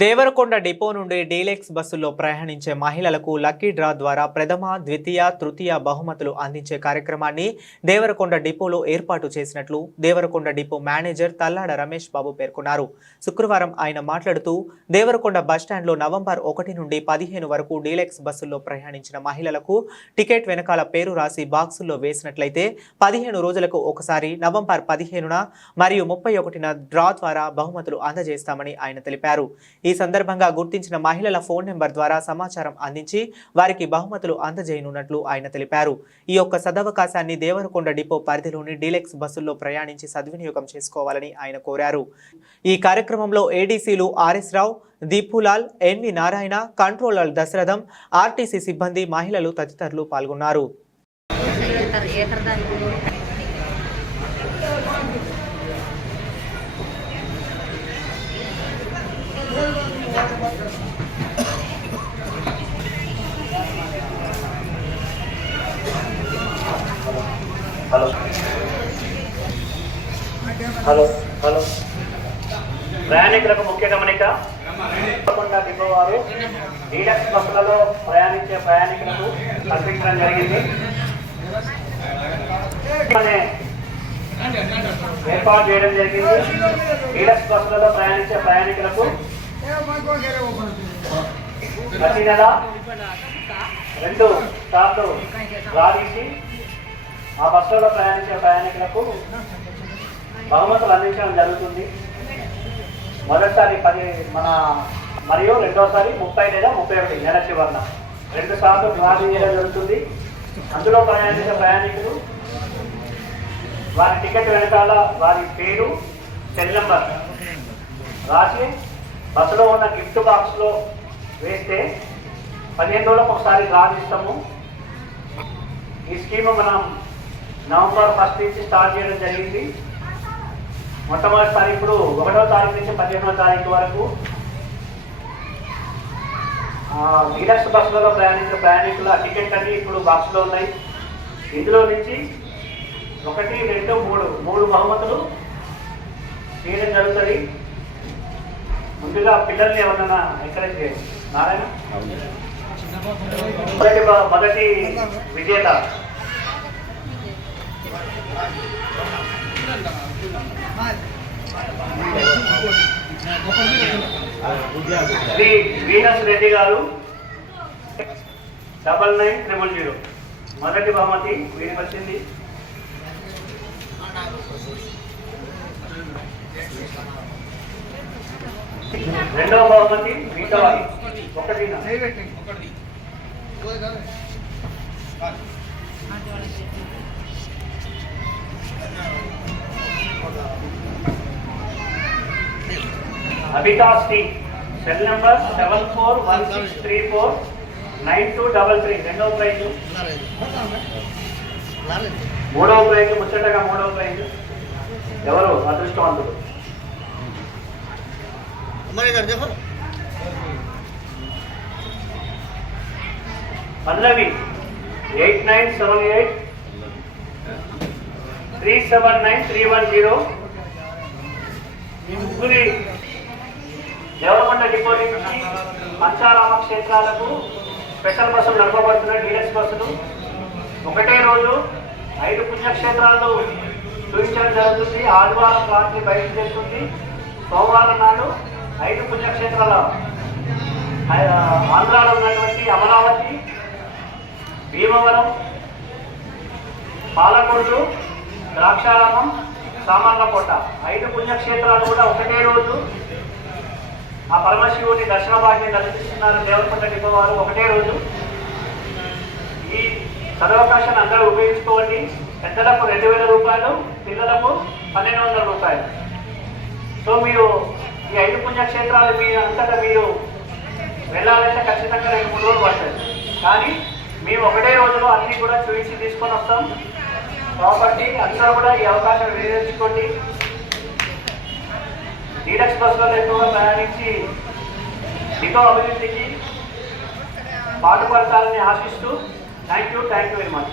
Devarakonda depot నుండి deluxe బస్సుల్లో ప్రయాణించే మహిళలకు లక్కీ డ్రా ద్వారా ప్రథమ ద్వితీయ తృతీయ బహుమతులు అందించే కార్యక్రమాన్ని దేవరకొండ డిపోలో ఏర్పాటు చేసినట్లు దేవరకొండ డిపో మేనేజర్ తల్లాడ రమేష్ బాబు పేర్కొన్నారు. శుక్రవారం ఆయన మాట్లాడుతూ దేవరకొండ బస్టాండ్లో నవంబర్ ఒకటి నుండి పదిహేను వరకు డీలెక్స్ బస్సుల్లో ప్రయాణించిన మహిళలకు టికెట్ వెనకాల పేరు రాసి బాక్సుల్లో వేసినట్లయితే పదిహేను రోజులకు ఒకసారి నవంబర్ పదిహేనున మరియు ముప్పై ఒకటిన డ్రా ద్వారా బహుమతులు అందజేస్తామని ఆయన తెలిపారు. ఈ సందర్భంగా గుర్తించిన మహిళల ఫోన్ నెంబర్ ద్వారా సమాచారం అందించి వారికి బహుమతులు అందజేయనున్నట్లు ఆయన తెలిపారు. ఈ యొక్క సదవకాశాన్ని దేవరకొండ డిపో పరిధిలోని డీలెక్స్ బస్సుల్లో ప్రయాణించి సద్వినియోగం చేసుకోవాలని ఆయన కోరారు. ఈ కార్యక్రమంలో ఏడీసీలు RS Rao Deepulal NV Narayana controller Dasharatham RTC సిబ్బంది మహిళలు తదితరులు పాల్గొన్నారు. హలో. Hello hello. ప్రయాణికులకు ముఖ్య గమనిక తప్పకుండా దిగువారు డీలక్స్ బస్సులలో ప్రయాణించే ప్రయాణికులకు కల్పించడం జరిగింది. అనే ఏర్పాటు చేయడం జరిగింది. డీలక్స్ బస్సులలో ప్రయాణించే ప్రయాణికులకు ప్రతి నెల రెండు సార్లు రాదీసి ఆ బస్సులో ప్రయాణించే ప్రయాణికులకు బహుమతులు అందించడం జరుగుతుంది. మొదటిసారి పది మన మరియు రెండోసారి ముప్పై లేదా ముప్పై ఒకటి నెల చివరిన. రెండు సార్లు డ్రా చేయడం జరుగుతుంది. అందులో ప్రయాణించే ప్రయాణికులు వారి టికెట్ వెనకాల వారి పేరు సెల్ నెంబర్ రాసి బస్సులో ఉన్న గిఫ్ట్ బాక్స్లో వేస్తే పదిహేను రోజులకు ఒకసారి రాసిస్తాము ఈ స్కీమ్ మనం నవంబర్ ఫస్ట్ నుంచి స్టార్ట్ చేయడం జరిగింది. మొట్టమొదటిసారి ఇప్పుడు ఒకటో తారీఖు నుంచి పదిహేనో తారీఖు వరకు డీలక్స్ బస్సులలో ప్రయాణించే ప్రయాణికుల టికెట్ అన్ని ఇప్పుడు బాక్స్లో ఉన్నాయి. ఇందులో నుంచి ఒకటి రెండు మూడు మూడు బహుమతులు చేయడం జరుగుతుంది. ముందుగా పిల్లల్ని ఎవరన్నా ఎంకరేజ్ చేయండి. నారాయణ? మొదటి విజేత. శ్రీ వీనస్ రెడ్డి గారు. Double nine triple zero. మొదటి బహుమతి వీరికి వచ్చింది. రెండవ బహుమతి మిగతా ఒకటి Abitha cell number seven four one six three four nine two double three. రెండవ ప్రైజ్. మూడవ ప్రైజ్. ముచ్చటగా మూడవ ప్రైజ్. ఎవరు? అదృష్టవంతుడు. Pallavi eight nine seven eight three seven nine three one zero. ఈ ముగ్గురి దేవరకొండ డిపో నుంచి పంచారామ క్షేత్రాలకు స్పెషల్ బస్సులు నడపబడుతున్నాయి డీలక్స్ బస్సులు. ఒకటే రోజు ఐదు పుణ్యక్షేత్రాలు చూపించడం జరుగుతుంది. ఆదివారం రాత్రి బయలుదేరుతుంది. సోమవారం నాడు ఐదు పుణ్యక్షేత్రాల ఆంధ్రాలో ఉన్నటువంటి అమరావతి భీమవరం పాలకొండు ద్రాక్షారామం సామర్లకోట ఐదు పుణ్యక్షేత్రాలు కూడా ఒకటే రోజు ఆ పరమశివుని దర్శన భాగ్యం కల్పిస్తున్నారు దేవరకొండ వారు. ఒకటే రోజు. ఈ సదవకాశాన్ని అందరూ ఉపయోగించుకోండి. పెద్దలకు రెండు వేల రూపాయలు పిల్లలకు పన్నెండు వందల రూపాయలు. సో మీరు ఈ ఐదు పుణ్యక్షేత్రాలు మీ అంతటా మీరు వెళ్ళాలంటే ఖచ్చితంగా రెండు మూడు రోజులు పడుతుంది. కానీ మేము ఒకటే రోజులో అన్నీ కూడా చూపించి తీసుకొని వస్తాం. కాబట్టి అందరూ కూడా ఈ అవకాశం వినియోగించుకోండి. డీలక్స్ బస్సులలో ఎక్కువగా ప్రయాణించి డిపో అభివృద్ధికి పాటుపడతారని ఆశిస్తూ thank you thank you very much